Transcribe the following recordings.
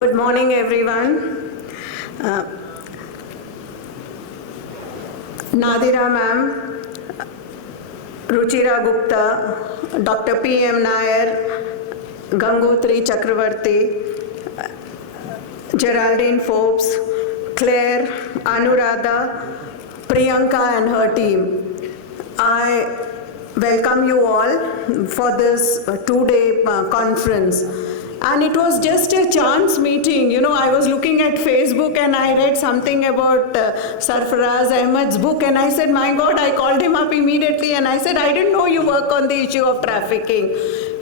Good morning, everyone. Uh, Nadira ma'am, Ruchira Gupta, Dr. P.M. Nair, Gangotri Chakravarti, Geraldine Forbes, Claire, Anuradha, Priyanka and her team. I welcome you all for this two-day conference. And it was just a chance meeting. You know, I was looking at Facebook and I read something about Sarfaraz Ahmed's book, and I said, my God, I called him up immediately and I said, I didn't know you work on the issue of trafficking.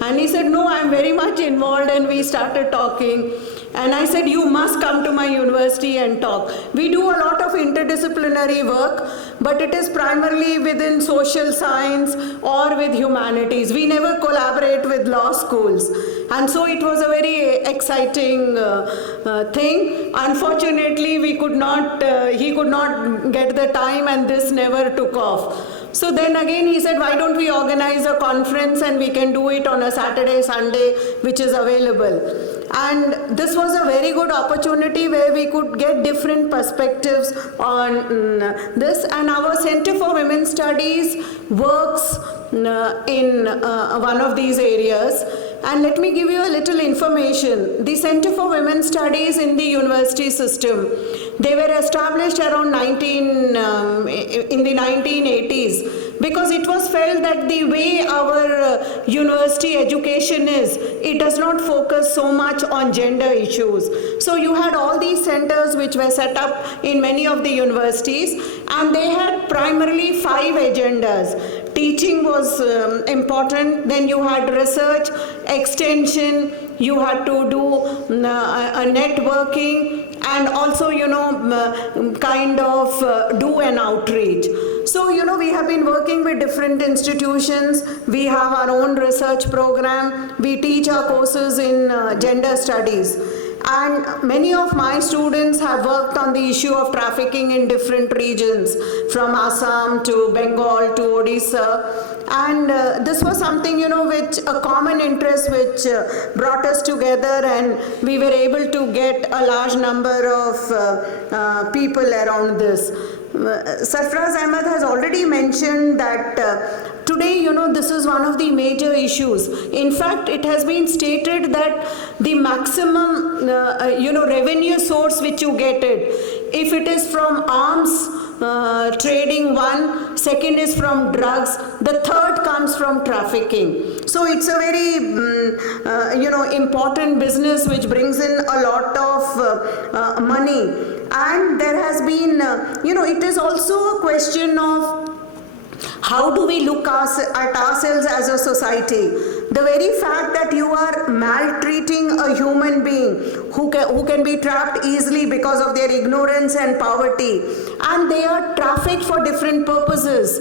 And he said, no, I'm very much involved, and we started talking. And I said, you must come to my university and talk. We do a lot of interdisciplinary work, but it is primarily within social science or with humanities. We never collaborate with law schools. And so it was a very exciting thing. Unfortunately, he could not get the time, and this never took off. So then again he said, why don't we organize a conference and we can do it on a Saturday, Sunday, which is available. And this was a very good opportunity where we could get different perspectives on this. And our Center for Women's Studies works in one of these areas. And let me give you a little information. The Center for Women's Studies in the university system, they were established around in the 1980s, because it was felt that the way our university education is, it does not focus so much on gender issues. So you had all these centers which were set up in many of the universities, and they had primarily 5 agendas. Teaching was important, then you had research, extension, you had to do a networking, and also, you know, kind of do an outreach. So, you know, we have been working with different institutions. We have our own research program. We teach our courses in gender studies. And many of my students have worked on the issue of trafficking in different regions, from Assam to Bengal to Odisha. And this was something, you know, which a common interest which brought us together, and we were able to get a large number of people around this. Sarfaraz Ahmed has already mentioned that today, you know, this is one of the major issues. In fact, it has been stated that the maximum, you know, revenue source which you get if it is from arms trading, one, second is from drugs, the third comes from trafficking. So it's a very, you know, important business which brings in a lot of money. And there has been, you know, it is also a question of how do we look at ourselves as a society. The very fact that you are maltreating a human being who can be trapped easily because of their ignorance and poverty, and they are trafficked for different purposes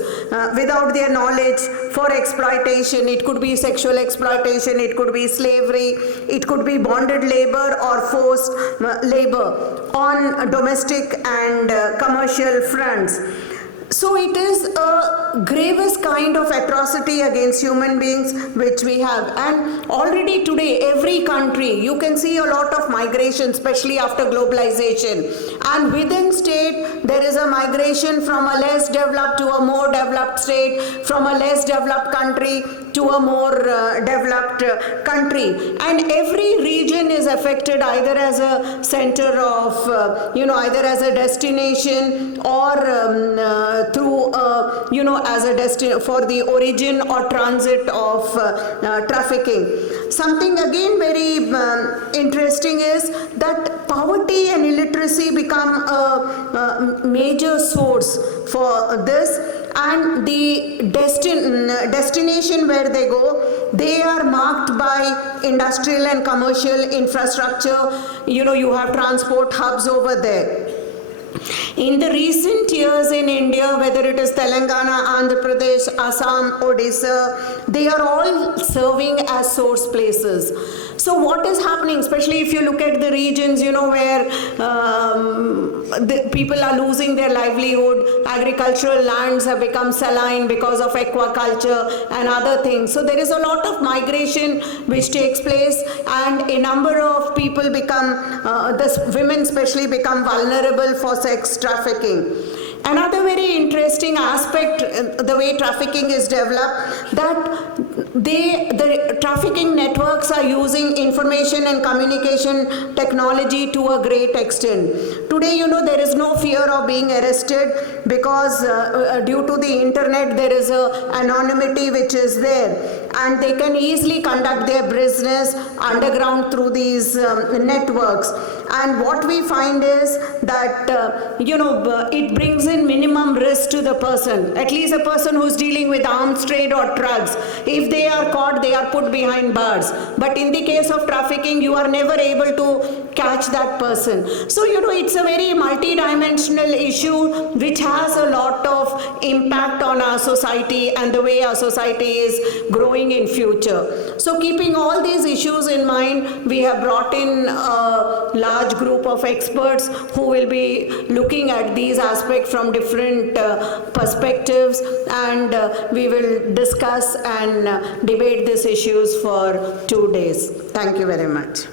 without their knowledge, for exploitation. It could be sexual exploitation, it could be slavery, it could be bonded labor or forced labor on domestic and commercial fronts. So it is a gravest kind of atrocity against human beings which we have. And already today, every country, you can see a lot of migration, especially after globalization. And within state, there is a migration from a less developed to a more developed state, from a less developed country to a more developed country. And every region is affected either as a center of, you know, either as a destination or through, you know, as a destination for the origin or transit of trafficking. Something again very interesting is that poverty and illiteracy become a major source for this. And the destination where they go, they are marked by industrial and commercial infrastructure. You know, you have transport hubs over there. In the recent years in India, whether it is Telangana, Andhra Pradesh, Assam, Odisha, they are all serving as source places. So what is happening, especially if you look at the regions, where the people are losing their livelihood, agricultural lands have become saline because of aquaculture and other things. So there is a lot of migration which takes place, and a number of people become, the women especially become vulnerable for sex trafficking. Another very interesting aspect, the way trafficking is developed, that the trafficking networks are using information and communication technology to a great extent. Today, there is no fear of being arrested because due to the internet, there is a anonymity which is there, and they can easily conduct their business underground through these networks. And what we find is that, it brings in minimum risk to the person. At least a person who's dealing with arms trade or drugs, if they are caught, they are put behind bars. But in the case of trafficking, you are never able to catch that person. So, it's a very multi-dimensional issue which has a lot of impact on our society and the way our society is growing in future. So, keeping all these issues in mind, we have brought in a large group of experts who will be looking at these aspects from different perspectives, and we will discuss and debate these issues for 2 days. Thank you very much.